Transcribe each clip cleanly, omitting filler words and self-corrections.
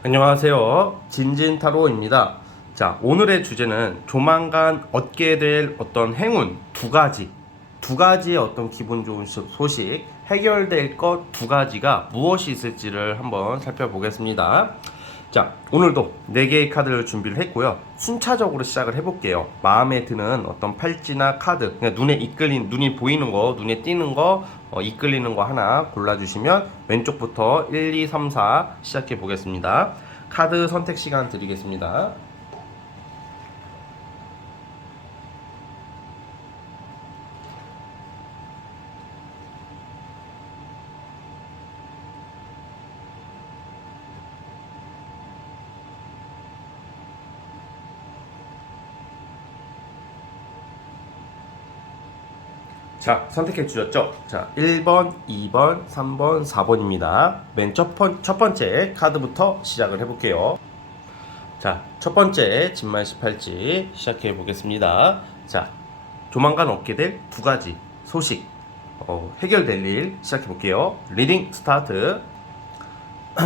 안녕하세요. 진진타로입니다. 자, 오늘의 주제는 조만간 얻게 될 어떤 행운 두 가지의 어떤 기분 좋은 소식, 해결될 것 두 가지가 무엇이 있을지를 한번 살펴보겠습니다. 자, 오늘도 4개의 카드를 준비를 했고요. 순차적으로 시작을 해볼게요. 마음에 드는 어떤 팔찌나 카드, 그냥 눈이 보이는 거, 눈에 띄는 거, 이끌리는 거 하나 골라주시면 왼쪽부터 1, 2, 3, 4 시작해 보겠습니다. 카드 선택 시간 드리겠습니다. 자, 선택해 주셨죠? 자, 1번, 2번, 3번, 4번입니다. 맨 첫 번째 카드부터 시작을 해볼게요. 자, 첫 번째 진말 18지 시작해 보겠습니다. 자, 조만간 얻게 될 두 가지 소식, 해결될 일 시작해 볼게요. 리딩 스타트.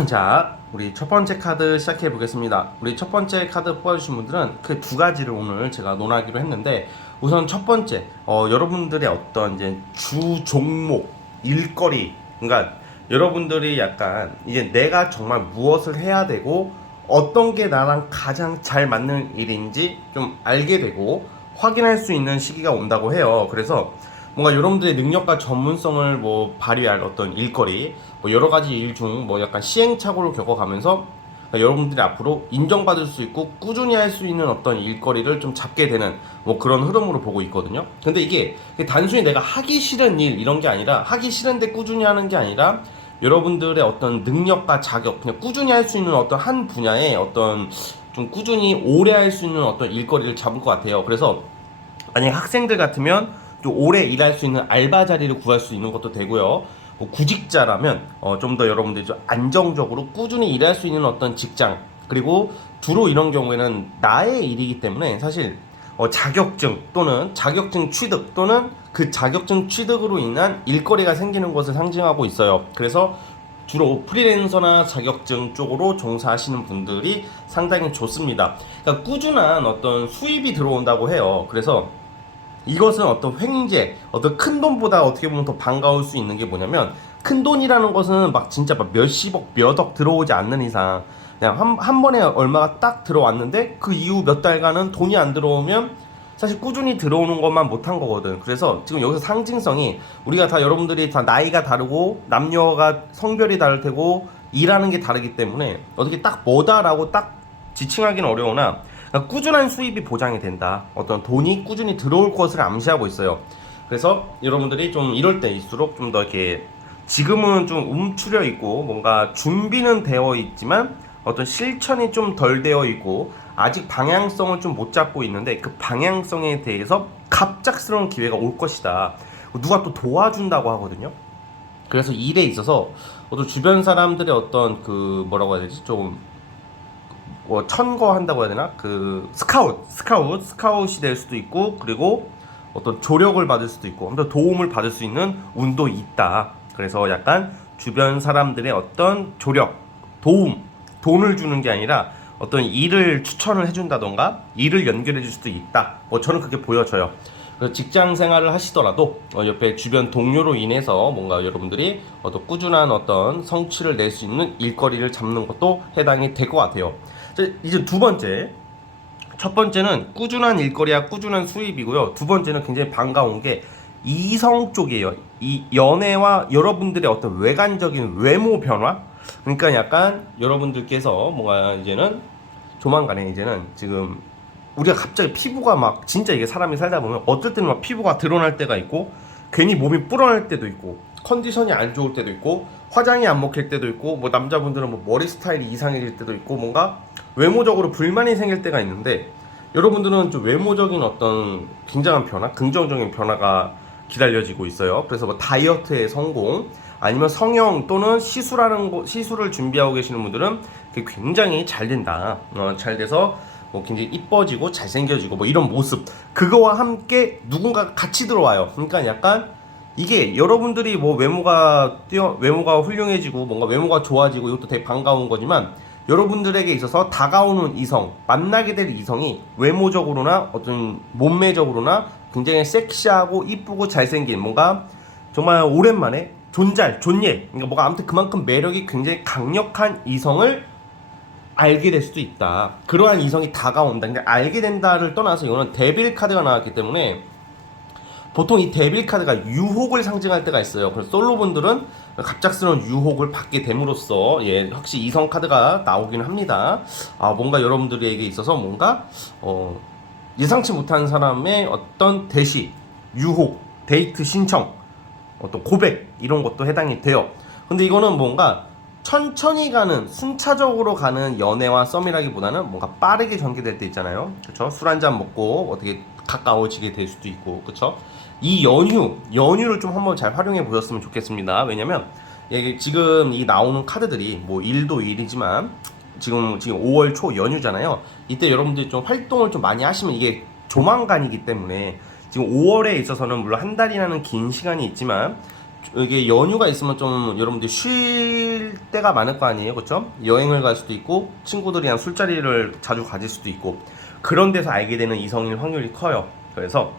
자, 우리 첫 번째 카드 시작해 보겠습니다. 우리 첫 번째 카드 뽑아주신 분들은 그 두 가지를 오늘 제가 논하기로 했는데, 우선 첫 번째, 여러분들의 어떤 이제 주 종목, 일거리, 그러니까 여러분들이 약간 이제 내가 정말 무엇을 해야 되고 어떤 게 나랑 가장 잘 맞는 일인지 좀 알게 되고 확인할 수 있는 시기가 온다고 해요. 그래서 뭔가 여러분들의 능력과 전문성을 뭐 발휘할 어떤 일거리, 뭐 여러 가지 일 중 뭐 약간 시행착오를 겪어가면서 여러분들이 앞으로 인정받을 수 있고 꾸준히 할 수 있는 어떤 일거리를 좀 잡게 되는 뭐 그런 흐름으로 보고 있거든요. 근데 이게 단순히 내가 하기 싫은 일 이런 게 아니라, 하기 싫은데 꾸준히 하는 게 아니라 여러분들의 어떤 능력과 자격, 그냥 꾸준히 할 수 있는 어떤 한 분야에 어떤 좀 꾸준히 오래 할 수 있는 어떤 일거리를 잡을 것 같아요. 그래서 만약 학생들 같으면 좀 오래 일할 수 있는 알바 자리를 구할 수 있는 것도 되고요. 뭐 구직자라면 좀 더 여러분들이 좀 안정적으로 꾸준히 일할 수 있는 어떤 직장, 그리고 주로 이런 경우에는 나의 일이기 때문에 사실 자격증 또는 자격증 취득 또는 그 자격증 취득으로 인한 일거리가 생기는 것을 상징하고 있어요. 그래서 주로 프리랜서나 자격증 쪽으로 종사하시는 분들이 상당히 좋습니다. 그러니까 꾸준한 어떤 수입이 들어온다고 해요. 그래서 이것은 어떤 횡재, 어떤 큰 돈보다 어떻게 보면 더 반가울 수 있는 게 뭐냐면, 큰 돈이라는 것은 막 진짜 막 몇십억, 몇억 들어오지 않는 이상 그냥 한 번에 얼마가 딱 들어왔는데 그 이후 몇 달간은 돈이 안 들어오면 사실 꾸준히 들어오는 것만 못한 거거든. 그래서 지금 여기서 상징성이, 우리가 다 여러분들이 다 나이가 다르고 남녀가 성별이 다를 테고 일하는 게 다르기 때문에 어떻게 딱 뭐다라고 딱 지칭하기는 어려우나, 그러니까 꾸준한 수입이 보장이 된다. 어떤 돈이 꾸준히 들어올 것을 암시하고 있어요. 그래서 여러분들이 좀 이럴 때일수록 좀 더 이렇게, 지금은 좀 움츠려 있고 뭔가 준비는 되어 있지만 어떤 실천이 좀 덜 되어 있고 아직 방향성을 좀 못 잡고 있는데, 그 방향성에 대해서 갑작스러운 기회가 올 것이다. 누가 또 도와준다고 하거든요. 그래서 일에 있어서 어떤 주변 사람들의 어떤 그 뭐라고 해야 되지? 좀 천거한다고 해야 되나? 그 스카웃이 될 수도 있고, 그리고 어떤 조력을 받을 수도 있고, 아무튼 도움을 받을 수 있는 운도 있다. 그래서 약간 주변 사람들의 어떤 조력, 돈을 주는 게 아니라 어떤 일을 추천을 해준다던가 일을 연결해 줄 수도 있다. 뭐 저는 그렇게 보여져요. 그래서 직장 생활을 하시더라도 옆에 주변 동료로 인해서 뭔가 여러분들이 어떤 꾸준한 어떤 성취를 낼 수 있는 일거리를 잡는 것도 해당이 될 것 같아요. 이제 두 번째, 첫 번째는 꾸준한 일거리와 꾸준한 수입이고요. 두 번째는 굉장히 반가운 게 이성 쪽이에요. 이 연애와 여러분들의 어떤 외관적인 외모 변화. 그러니까 약간 여러분들께서 뭔가 이제는 조만간에 이제는 지금 우리가 갑자기 피부가 막 진짜 이게 사람이 살다 보면 어떨 때는 막 피부가 드러날 때가 있고, 괜히 몸이 불어날 때도 있고, 컨디션이 안 좋을 때도 있고, 화장이 안 먹힐 때도 있고, 뭐 남자분들은 뭐 머리 스타일이 이상해질 때도 있고, 뭔가 외모적으로 불만이 생길 때가 있는데, 여러분들은 좀 외모적인 어떤 굉장한 변화, 긍정적인 변화가 기다려지고 있어요. 그래서 뭐 다이어트의 성공, 아니면 성형 또는 시술을 준비하고 계시는 분들은 그게 굉장히 잘 된다. 잘 돼서 뭐 굉장히 이뻐지고 잘생겨지고 뭐 이런 모습, 그거와 함께 누군가 같이 들어와요. 그러니까 약간 이게 여러분들이 뭐 외모가 훌륭해지고 뭔가 외모가 좋아지고 이것도 되게 반가운 거지만, 여러분들에게 있어서 다가오는 이성, 만나게 될 이성이 외모적으로나 어떤 몸매적으로나 굉장히 섹시하고 이쁘고 잘생긴 뭔가 정말 오랜만에 존예, 그러니까 뭐가 아무튼 그만큼 매력이 굉장히 강력한 이성을 알게 될 수도 있다. 그러한 이성이 다가온다. 근데 알게 된다를 떠나서 이거는 데빌 카드가 나왔기 때문에 보통 이 데빌 카드가 유혹을 상징할 때가 있어요. 그래서 솔로분들은 갑작스러운 유혹을 받게 됨으로써 확실히 이성 카드가 나오긴 합니다. 뭔가 여러분들에게 있어서 뭔가 예상치 못한 사람의 어떤 대시, 유혹, 데이트 신청, 어떤 고백 이런 것도 해당이 돼요. 근데 이거는 뭔가 천천히 가는 순차적으로 가는 연애와 썸이라기보다는 뭔가 빠르게 전개될 때 있잖아요. 그렇죠? 술 한잔 먹고 어떻게 가까워지게 될 수도 있고, 그렇죠? 이 연휴를 좀 한번 잘 활용해 보셨으면 좋겠습니다. 왜냐면 지금 이 나오는 카드들이 뭐 일도 일이지만 지금 5월 초 연휴잖아요. 이때 여러분들이 좀 활동을 좀 많이 하시면 이게 조만간이기 때문에 지금 5월에 있어서는 물론 한 달이라는 긴 시간이 있지만 이게 연휴가 있으면 좀 여러분들이 쉴 때가 많을 거 아니에요, 그렇죠? 여행을 갈 수도 있고 친구들이랑 술자리를 자주 가질 수도 있고 그런 데서 알게 되는 이성일 확률이 커요. 그래서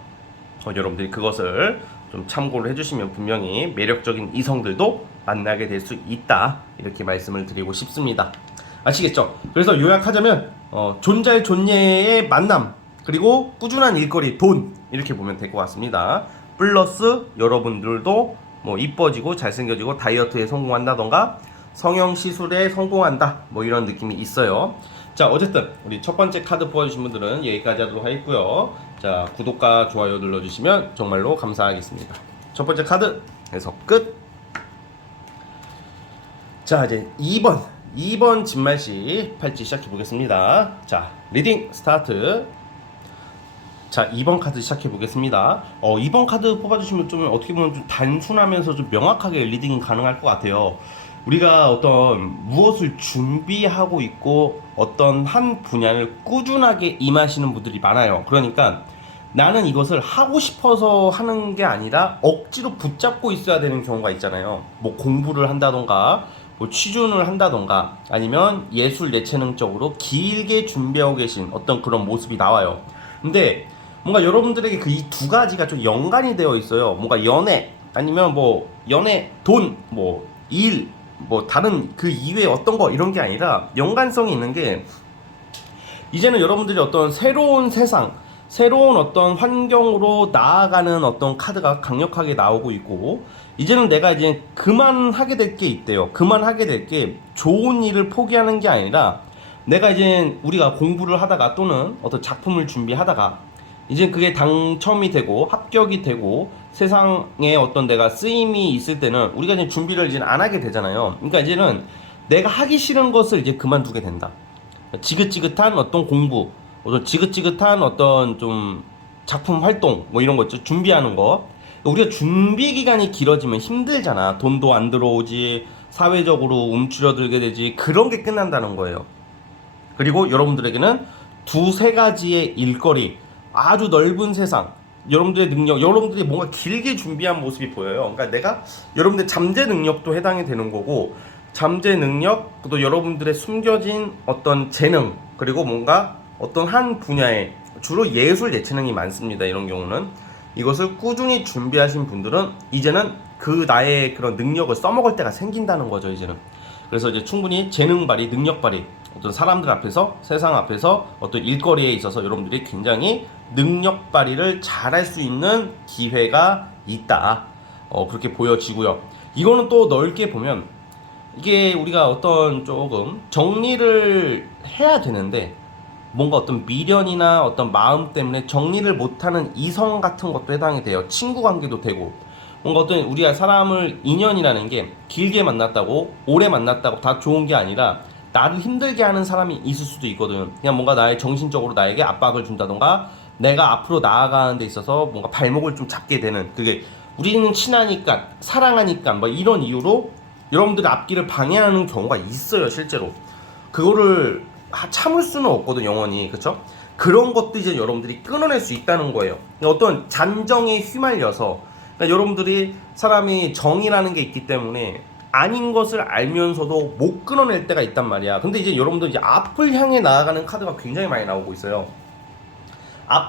여러분들이 그것을 좀 참고를 해주시면 분명히 매력적인 이성들도 만나게 될 수 있다, 이렇게 말씀을 드리고 싶습니다. 아시겠죠? 그래서 요약하자면 존예의 만남, 그리고 꾸준한 일거리, 돈, 이렇게 보면 될 것 같습니다. 플러스 여러분들도 뭐 이뻐지고 잘생겨지고 다이어트에 성공한다던가 성형 시술에 성공한다, 뭐 이런 느낌이 있어요. 자, 어쨌든 우리 첫 번째 카드 뽑아주신 분들은 여기까지 하도록 하겠고요. 자, 구독과 좋아요 눌러주시면 정말로 감사하겠습니다. 첫 번째 카드 해석 끝. 자, 이제 2번 진말씨 팔찌 시작해 보겠습니다. 자, 리딩 스타트. 자, 2번 카드 시작해 보겠습니다. 2번 카드 뽑아주시면 좀 어떻게 보면 좀 단순하면서 좀 명확하게 리딩이 가능할 것 같아요. 우리가 어떤 무엇을 준비하고 있고 어떤 한 분야를 꾸준하게 임하시는 분들이 많아요. 그러니까 나는 이것을 하고 싶어서 하는 게 아니라 억지로 붙잡고 있어야 되는 경우가 있잖아요. 뭐 공부를 한다던가 뭐 취준을 한다던가 아니면 예술 예체능 쪽으로 길게 준비하고 계신 어떤 그런 모습이 나와요. 근데 뭔가 여러분들에게 그 이 두 가지가 좀 연관이 되어 있어요. 뭔가 연애 아니면 뭐 연애, 돈, 뭐 일, 뭐 다른 그 이외에 어떤 거 이런 게 아니라 연관성이 있는 게 이제는 여러분들이 어떤 새로운 세상, 새로운 어떤 환경으로 나아가는 어떤 카드가 강력하게 나오고 있고 이제는 내가 이제 그만하게 될 게 있대요. 그만하게 될 게 좋은 일을 포기하는 게 아니라 내가 이제 우리가 공부를 하다가 또는 어떤 작품을 준비하다가 이제 그게 당첨이 되고 합격이 되고 세상에 어떤 내가 쓰임이 있을 때는 우리가 이제 준비를 이제 안 하게 되잖아요. 그러니까 이제는 내가 하기 싫은 것을 이제 그만두게 된다. 지긋지긋한 어떤 공부, 어떤 지긋지긋한 어떤 좀 작품 활동 뭐 이런 거 있죠. 준비하는 거. 우리가 준비 기간이 길어지면 힘들잖아. 돈도 안 들어오지, 사회적으로 움츠러들게 되지. 그런 게 끝난다는 거예요. 그리고 여러분들에게는 두세 가지의 일거리, 아주 넓은 세상, 여러분들의 능력, 여러분들이 뭔가 길게 준비한 모습이 보여요. 그러니까 내가 여러분들 잠재 능력도 해당이 되는 거고 잠재 능력, 또 여러분들의 숨겨진 어떤 재능, 그리고 뭔가 어떤 한 분야에 주로 예술 예체능이 많습니다. 이런 경우는 이것을 꾸준히 준비하신 분들은 이제는 그 나의 그런 능력을 써먹을 때가 생긴다는 거죠. 이제는 그래서 이제 충분히 재능 발휘, 능력 발휘, 어떤 사람들 앞에서, 세상 앞에서 어떤 일거리에 있어서 여러분들이 굉장히 능력 발휘를 잘할 수 있는 기회가 있다. 그렇게 보여지고요. 이거는 또 넓게 보면 이게 우리가 어떤 조금 정리를 해야 되는데 뭔가 어떤 미련이나 어떤 마음 때문에 정리를 못하는 이성 같은 것도 해당이 돼요. 친구 관계도 되고 뭔가 어떤 우리가 사람을 인연이라는 게 길게 만났다고 오래 만났다고 다 좋은 게 아니라 나를 힘들게 하는 사람이 있을 수도 있거든. 그냥 뭔가 나의 정신적으로 나에게 압박을 준다던가 내가 앞으로 나아가는 데 있어서 뭔가 발목을 좀 잡게 되는, 그게 우리는 친하니까 사랑하니까 뭐 이런 이유로 여러분들의 앞길을 방해하는 경우가 있어요. 실제로 그거를 참을 수는 없거든, 영원히. 그쵸? 그런 것도 이제 여러분들이 끊어낼 수 있다는 거예요. 어떤 잔정에 휘말려서, 그러니까 여러분들이 사람이 정이라는 게 있기 때문에 아닌 것을 알면서도 못 끊어낼 때가 있단 말이야. 근데 이제 여러분들 이제 앞을 향해 나아가는 카드가 굉장히 많이 나오고 있어요.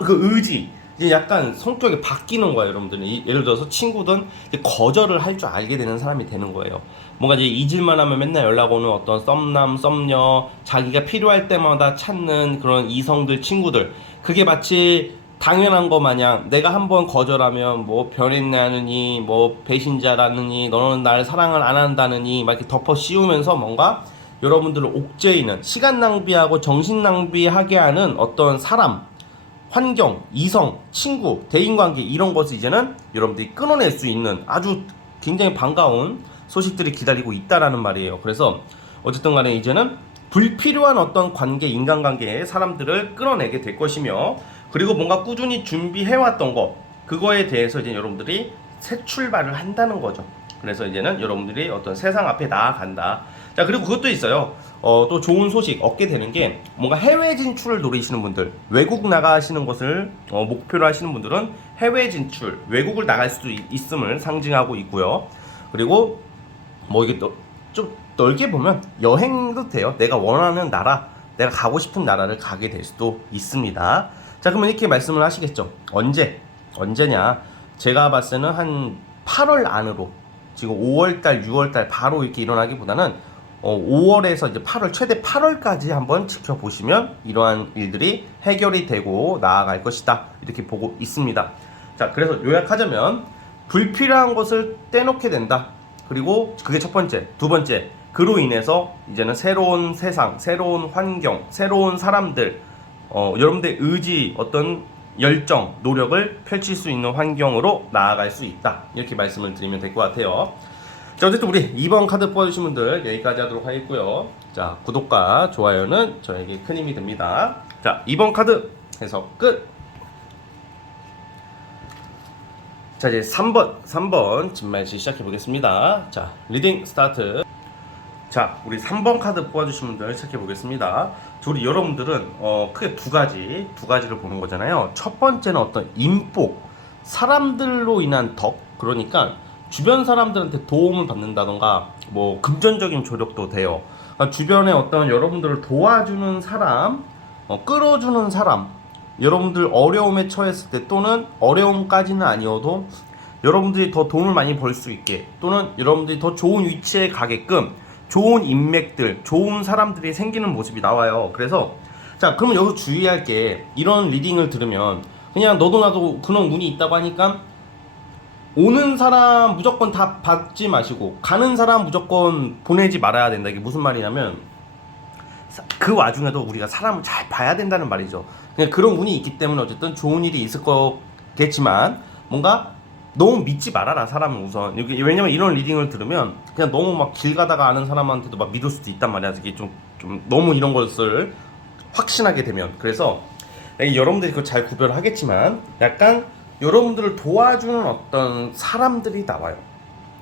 그 의지, 이제 약간 성격이 바뀌는 거예요, 여러분들은. 예를 들어서 친구든 이제 거절을 할 줄 알게 되는 사람이 되는 거예요. 뭔가 이제 잊을만 하면 맨날 연락 오는 어떤 썸남, 썸녀, 자기가 필요할 때마다 찾는 그런 이성들, 친구들. 그게 마치 당연한 거 마냥 내가 한번 거절하면 뭐 변했냐느니, 뭐 배신자라느니, 너는 날 사랑을 안 한다느니, 막 이렇게 덮어 씌우면서 뭔가 여러분들을 옥죄이는, 시간 낭비하고 정신 낭비하게 하는 어떤 사람, 환경, 이성, 친구, 대인관계 이런 것을 이제는 여러분들이 끊어낼 수 있는 아주 굉장히 반가운 소식들이 기다리고 있다라는 말이에요. 그래서 어쨌든 간에 이제는 불필요한 어떤 관계, 인간관계에 사람들을 끊어내게 될 것이며, 그리고 뭔가 꾸준히 준비해왔던 거, 그거에 대해서 이제 여러분들이 새 출발을 한다는 거죠. 그래서 이제는 여러분들이 어떤 세상 앞에 나아간다. 자, 그리고 그것도 있어요. 또 좋은 소식 얻게 되는 게, 뭔가 해외 진출을 노리시는 분들, 외국 나가시는 것을 목표로 하시는 분들은 해외 진출, 외국을 나갈 수도 있음을 상징하고 있고요. 그리고 뭐 이게 좀 넓게 보면 여행도 돼요. 내가 원하는 나라, 내가 가고 싶은 나라를 가게 될 수도 있습니다. 자, 그러면 이렇게 말씀을 하시겠죠. 언제냐? 제가 봤을 때는 한 8월 안으로, 지금 5월달, 6월달 바로 이렇게 일어나기보다는 5월에서 이제 8월, 최대 8월까지 한번 지켜보시면 이러한 일들이 해결이 되고 나아갈 것이다, 이렇게 보고 있습니다. 자, 그래서 요약하자면 불필요한 것을 떼놓게 된다. 그리고 그게 첫 번째. 두 번째, 그로 인해서 이제는 새로운 세상, 새로운 환경, 새로운 사람들, 여러분들의 의지, 어떤 열정, 노력을 펼칠 수 있는 환경으로 나아갈 수 있다, 이렇게 말씀을 드리면 될 것 같아요. 자, 어쨌든 우리 2번 카드 뽑아주신 분들 여기까지 하도록 하겠고요. 자, 구독과 좋아요는 저에게 큰 힘이 됩니다. 자, 2번 카드 해석 끝. 자, 이제 3번 진말시 시작해 보겠습니다. 자, 리딩 스타트. 자, 우리 3번 카드 뽑아주신 분들 시작해 보겠습니다. 우리 여러분들은 크게 두 가지를 보는 거잖아요. 첫 번째는 어떤 인복, 사람들로 인한 덕, 그러니까 주변 사람들한테 도움을 받는다던가, 뭐 금전적인 조력도 돼요. 그러니까 주변에 어떤 여러분들을 도와주는 사람, 끌어주는 사람, 여러분들 어려움에 처했을 때, 또는 어려움까지는 아니어도 여러분들이 더 돈을 많이 벌 수 있게, 또는 여러분들이 더 좋은 위치에 가게끔 좋은 인맥들, 좋은 사람들이 생기는 모습이 나와요. 그래서 자, 그러면 여기서 주의할 게, 이런 리딩을 들으면 그냥 너도 나도 그런 운이 있다고 하니까 오는 사람 무조건 다 받지 마시고 가는 사람 무조건 보내지 말아야 된다. 이게 무슨 말이냐면, 그 와중에도 우리가 사람을 잘 봐야 된다는 말이죠. 그냥 그런 운이 있기 때문에 어쨌든 좋은 일이 있을 거겠지만, 뭔가 너무 믿지 말아라, 사람은 우선. 왜냐면 이런 리딩을 들으면 그냥 너무 막 길 가다가 아는 사람한테도 막 믿을 수도 있단 말이야. 이게 좀 너무 이런 것을 확신하게 되면. 그래서 여러분들이 그걸 잘 구별하겠지만, 약간 여러분들을 도와주는 어떤 사람들이 나와요.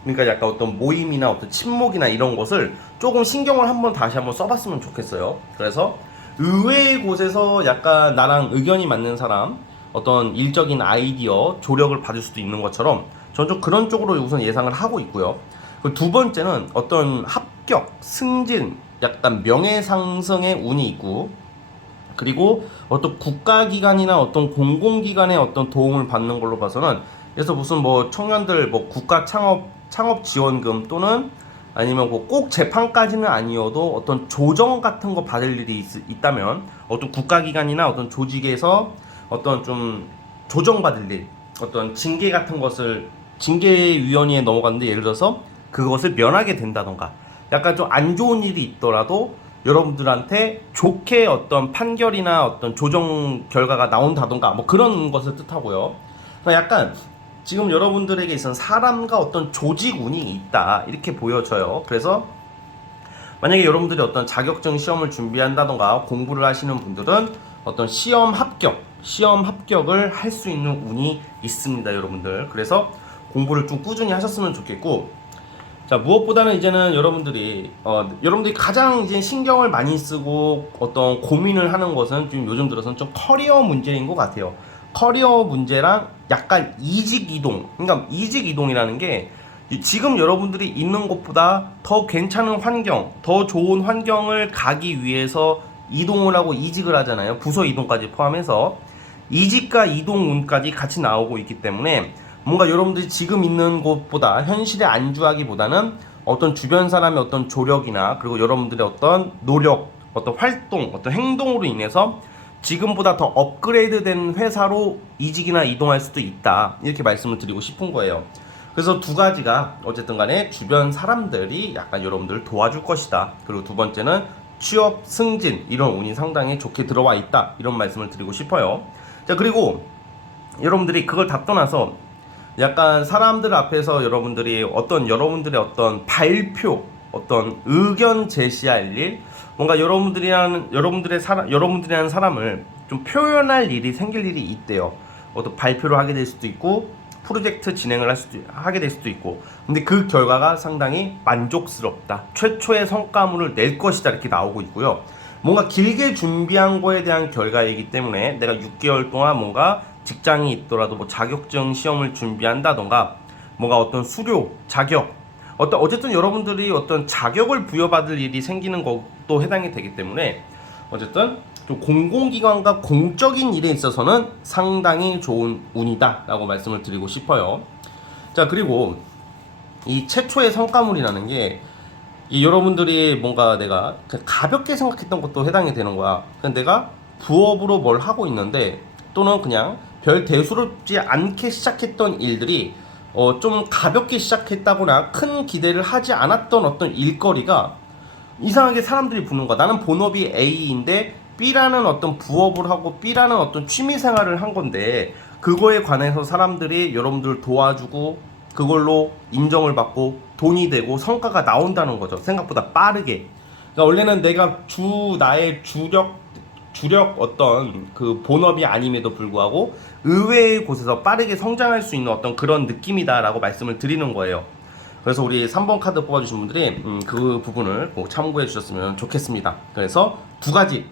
그러니까 약간 어떤 모임이나 어떤 친목이나 이런 것을 조금 신경을 다시 한번 써봤으면 좋겠어요. 그래서 의외의 곳에서 약간 나랑 의견이 맞는 사람, 어떤 일적인 아이디어, 조력을 받을 수도 있는 것처럼 저는 좀 그런 쪽으로 우선 예상을 하고 있고요. 두 번째는 어떤 합격, 승진, 약간 명예상승의 운이 있고, 그리고 어떤 국가기관이나 어떤 공공기관의 어떤 도움을 받는 걸로 봐서는, 그래서 무슨 뭐 청년들 뭐 국가 창업 지원금, 또는 아니면 뭐 꼭 재판까지는 아니어도 어떤 조정 같은 거 받을 일이 있다면, 어떤 국가기관이나 어떤 조직에서 어떤 좀 조정받을 일, 어떤 징계 같은 것을 징계위원회에 넘어갔는데, 예를 들어서 그것을 면하게 된다던가, 약간 좀 안 좋은 일이 있더라도 여러분들한테 좋게 어떤 판결이나 어떤 조정 결과가 나온다던가, 뭐 그런 것을 뜻하고요. 약간 지금 여러분들에게 있어서 사람과 어떤 조직 운이 있다, 이렇게 보여져요. 그래서 만약에 여러분들이 어떤 자격증 시험을 준비한다던가 공부를 하시는 분들은 어떤 시험 합격을 할 수 있는 운이 있습니다, 여러분들. 그래서 공부를 좀 꾸준히 하셨으면 좋겠고, 자, 무엇보다는 이제는 여러분들이 가장 이제 신경을 많이 쓰고 어떤 고민을 하는 것은 좀 요즘 들어서는 좀 커리어 문제인 것 같아요. 커리어 문제랑 약간 이직 이동. 그러니까 이직 이동이라는 게 지금 여러분들이 있는 곳보다 더 괜찮은 환경, 더 좋은 환경을 가기 위해서 이동을 하고 이직을 하잖아요. 부서 이동까지 포함해서 이직과 이동운까지 같이 나오고 있기 때문에 뭔가 여러분들이 지금 있는 곳보다 현실에 안주하기보다는 어떤 주변 사람의 어떤 조력이나 그리고 여러분들의 어떤 노력, 어떤 활동, 어떤 행동으로 인해서 지금보다 더 업그레이드된 회사로 이직이나 이동할 수도 있다, 이렇게 말씀을 드리고 싶은 거예요. 그래서 두 가지가 어쨌든 간에 주변 사람들이 약간 여러분들을 도와줄 것이다. 그리고 두 번째는 취업 승진, 이런 운이 상당히 좋게 들어와 있다, 이런 말씀을 드리고 싶어요. 자, 그리고 여러분들이 그걸 다 떠나서 약간 사람들 앞에서 여러분들이 어떤 여러분들의 어떤 발표, 어떤 의견 제시할 일, 뭔가 여러분들이라는 사람을 좀 표현할 일이 생길 일이 있대요. 어떤 발표를 하게 될 수도 있고 프로젝트 진행을 하게 될 수도 있고, 근데 그 결과가 상당히 만족스럽다, 최초의 성과물을 낼 것이다, 이렇게 나오고 있고요. 뭔가 길게 준비한 거에 대한 결과이기 때문에 내가 6개월 동안 뭔가 직장이 있더라도 뭐 자격증 시험을 준비한다던가 뭔가 어떤 수료, 자격, 어쨌든 여러분들이 어떤 자격을 부여받을 일이 생기는 것도 해당이 되기 때문에 어쨌든 좀 공공기관과 공적인 일에 있어서는 상당히 좋은 운이다 라고 말씀을 드리고 싶어요. 자, 그리고 이 최초의 성과물이라는 게 여러분들이 뭔가 내가 가볍게 생각했던 것도 해당이 되는 거야. 근데 내가 부업으로 뭘 하고 있는데 또는 그냥 별 대수롭지 않게 시작했던 일들이 좀 가볍게 시작했다거나 큰 기대를 하지 않았던 어떤 일거리가 이상하게 사람들이 보는 거야. 나는 본업이 A인데 B라는 어떤 부업을 하고 B라는 어떤 취미 생활을 한 건데 그거에 관해서 사람들이 여러분들을 도와주고 그걸로 인정을 받고 돈이 되고 성과가 나온다는 거죠. 생각보다 빠르게. 그러니까 원래는 내가 나의 주력 어떤 그 본업이 아님에도 불구하고 의외의 곳에서 빠르게 성장할 수 있는 어떤 그런 느낌이다라고 말씀을 드리는 거예요. 그래서 우리 3번 카드 뽑아주신 분들이 그 부분을 꼭 참고해 주셨으면 좋겠습니다. 그래서 두 가지,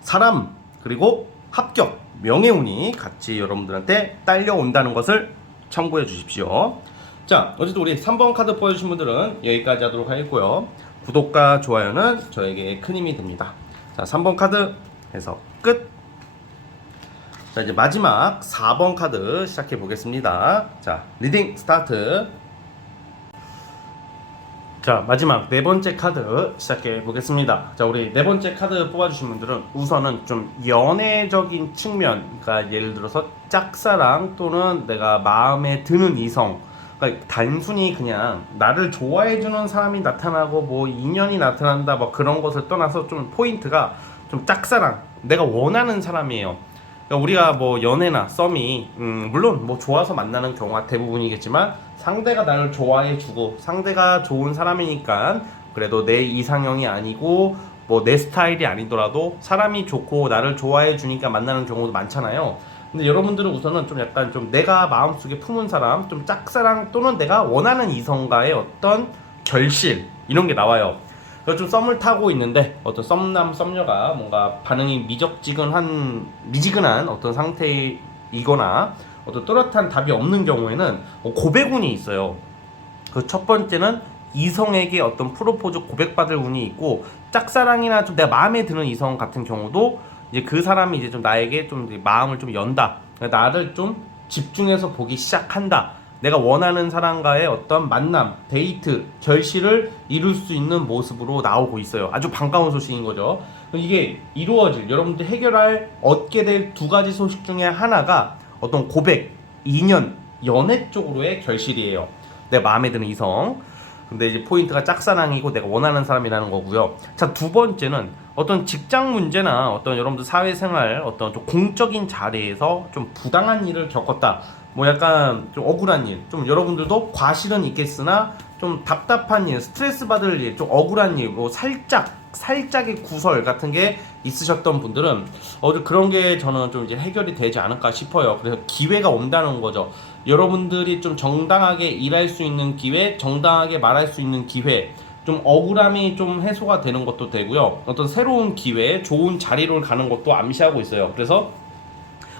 사람 그리고 합격, 명예운이 같이 여러분들한테 딸려온다는 것을 참고해 주십시오. 자, 어쨌든 우리 3번 카드 뽑아주신 분들은 여기까지 하도록 하겠고요. 구독과 좋아요는 저에게 큰 힘이 됩니다. 자, 3번 카드 해서 끝. 자, 이제 마지막 4번 카드 시작해 보겠습니다. 자, 리딩 스타트. 자, 마지막 네 번째 카드 시작해 보겠습니다. 자, 우리 네 번째 카드 뽑아주신 분들은 우선은 좀 연애적인 측면, 그러니까 예를 들어서 짝사랑 또는 내가 마음에 드는 이성, 그러니까 단순히 그냥 나를 좋아해주는 사람이 나타나고 뭐 인연이 나타난다 뭐 그런 것을 떠나서 좀 포인트가 좀 짝사랑, 내가 원하는 사람이에요. 그러니까 우리가 뭐 연애나 썸이 물론 뭐 좋아서 만나는 경우가 대부분이겠지만 상대가 나를 좋아해주고 상대가 좋은 사람이니까 그래도 내 이상형이 아니고 뭐 내 스타일이 아니더라도 사람이 좋고 나를 좋아해주니까 만나는 경우도 많잖아요. 근데 여러분들은 우선은 좀 약간 좀 내가 마음속에 품은 사람, 좀 짝사랑 또는 내가 원하는 이성과의 어떤 결실, 이런 게 나와요. 그래서 좀 썸을 타고 있는데 어떤 썸남 썸녀가 뭔가 반응이 미지근한 어떤 상태이거나 어떤 또렷한 답이 없는 경우에는 고백운이 있어요. 그 첫 번째는 이성에게 어떤 프로포즈 고백받을 운이 있고, 짝사랑이나 좀 내가 마음에 드는 이성 같은 경우도 이제 그 사람이 이제 좀 나에게 좀 마음을 좀 연다, 나를 좀 집중해서 보기 시작한다, 내가 원하는 사람과의 어떤 만남, 데이트, 결실을 이룰 수 있는 모습으로 나오고 있어요. 아주 반가운 소식인 거죠. 이게 이루어질, 여러분들 얻게 될 두 가지 소식 중에 하나가 어떤 고백, 인연, 연애 쪽으로의 결실이에요. 내 마음에 드는 이성. 근데 이제 포인트가 짝사랑이고 내가 원하는 사람이라는 거고요. 자, 두 번째는 어떤 직장 문제나 어떤 여러분들 사회생활, 어떤 좀 공적인 자리에서 좀 부당한 일을 겪었다. 뭐 약간 좀 억울한 일, 좀 여러분들도 과실은 있겠으나 좀 답답한 일, 스트레스 받을 일, 좀 억울한 일, 뭐 살짝의 구설 같은 게 있으셨던 분들은 그런 게 저는 좀 이제 해결이 되지 않을까 싶어요. 그래서 기회가 온다는 거죠. 여러분들이 좀 정당하게 일할 수 있는 기회, 정당하게 말할 수 있는 기회, 좀 억울함이 좀 해소가 되는 것도 되고요. 어떤 새로운 기회, 좋은 자리로 가는 것도 암시하고 있어요. 그래서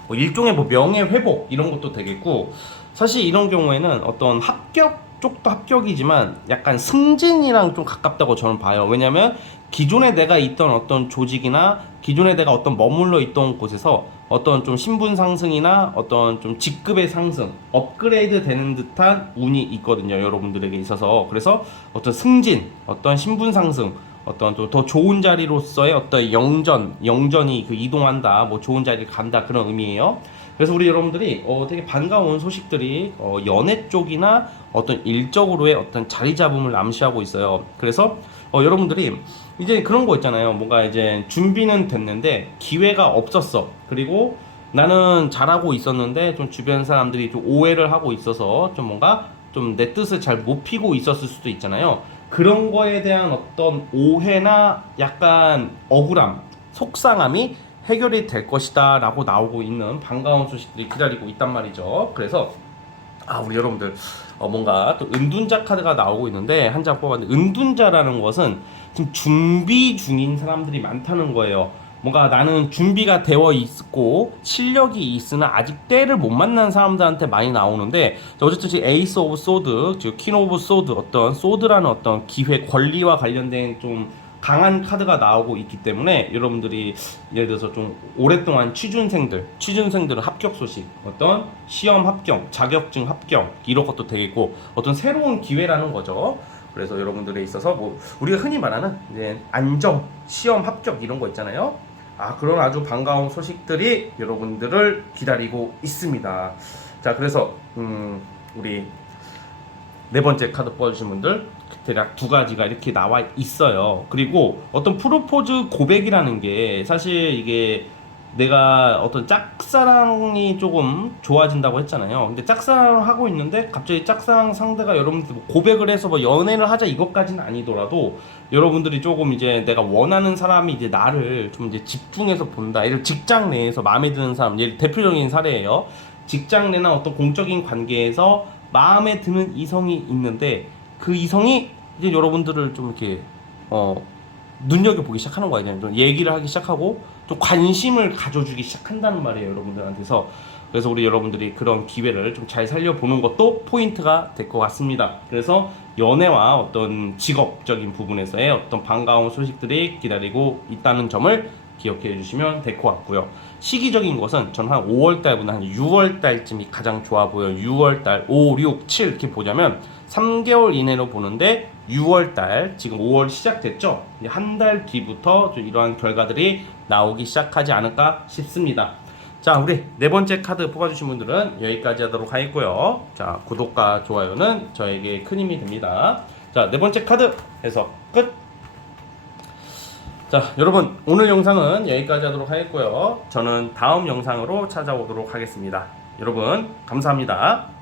뭐 일종의 뭐 명예 회복 이런 것도 되겠고, 사실 이런 경우에는 어떤 합격 쪽도 합격이지만 약간 승진이랑 좀 가깝다고 저는 봐요. 왜냐면 기존에 내가 있던 어떤 조직이나 기존에 내가 어떤 머물러 있던 곳에서 어떤 좀 신분 상승이나 어떤 좀 직급의 상승, 업그레이드 되는 듯한 운이 있거든요. 여러분들에게 있어서. 그래서 어떤 승진, 어떤 신분 상승, 어떤 또 더 좋은 자리로서의 어떤 영전이 그 이동한다, 뭐 좋은 자리를 간다 그런 의미예요. 그래서 우리 여러분들이 되게 반가운 소식들이 연애 쪽이나 어떤 일적으로의 어떤 자리 잡음을 암시하고 있어요. 그래서 여러분들이 이제 그런 거 있잖아요. 뭔가 이제 준비는 됐는데 기회가 없었어. 그리고 나는 잘하고 있었는데 좀 주변 사람들이 좀 오해를 하고 있어서 좀 뭔가 좀 내 뜻을 잘 못 피고 있었을 수도 있잖아요. 그런 거에 대한 어떤 오해나 약간 억울함, 속상함이 해결이 될 것이다 라고 나오고 있는 반가운 소식들이 기다리고 있단 말이죠. 그래서 우리 여러분들 뭔가 또 은둔자 카드가 나오고 있는데 한 장 뽑았는데, 은둔자라는 것은 지금 준비 중인 사람들이 많다는 거예요. 뭔가 나는 준비가 되어 있고 실력이 있으나 아직 때를 못 만난 사람들한테 많이 나오는데, 어쨌든 지금 에이스 오브 소드, 즉 퀸 오브 소드, 어떤 소드라는 어떤 기회, 권리와 관련된 좀 강한 카드가 나오고 있기 때문에 여러분들이 예를 들어서 좀 오랫동안 취준생들은 합격 소식, 어떤 시험 합격, 자격증 합격 이런 것도 되겠고 어떤 새로운 기회라는 거죠. 그래서 여러분들에 있어서 뭐 우리가 흔히 말하는 이제 안정, 시험 합격 이런 거 있잖아요. 그런 아주 반가운 소식들이 여러분들을 기다리고 있습니다. 자, 그래서 우리 네 번째 카드 뽑아주신 분들 대략 두 가지가 이렇게 나와 있어요. 그리고 어떤 프로포즈 고백이라는 게 사실 이게 내가 어떤 짝사랑이 조금 좋아진다고 했잖아요. 근데 짝사랑을 하고 있는데 갑자기 짝사랑 상대가 여러분들 뭐 고백을 해서 뭐 연애를 하자 이것까지는 아니더라도 여러분들이 조금 이제 내가 원하는 사람이 이제 나를 좀 이제 집중해서 본다. 예를 직장 내에서 마음에 드는 사람, 예를 대표적인 사례예요. 직장 내나 어떤 공적인 관계에서 마음에 드는 이성이 있는데 그 이성이 이제 여러분들을 좀 이렇게 눈여겨보기 시작하는 거예요. 좀 얘기를 하기 시작하고 좀 관심을 가져주기 시작한다는 말이에요, 여러분들한테서. 그래서 우리 여러분들이 그런 기회를 좀 잘 살려보는 것도 포인트가 될 것 같습니다. 그래서 연애와 어떤 직업적인 부분에서의 어떤 반가운 소식들이 기다리고 있다는 점을 기억해 주시면 될 것 같고요. 시기적인 것은 저는 한 5월달보다 한 6월달쯤이 가장 좋아 보여요. 6월달, 5, 6, 7 이렇게 보자면 3개월 이내로 보는데 6월달, 지금 5월 시작됐죠? 한 달 뒤부터 좀 이러한 결과들이 나오기 시작하지 않을까 싶습니다. 자, 우리 네 번째 카드 뽑아주신 분들은 여기까지 하도록 하겠고요. 자, 구독과 좋아요는 저에게 큰 힘이 됩니다. 자, 네 번째 카드 해석 끝! 자, 여러분 오늘 영상은 여기까지 하도록 하겠고요. 저는 다음 영상으로 찾아오도록 하겠습니다. 여러분 감사합니다.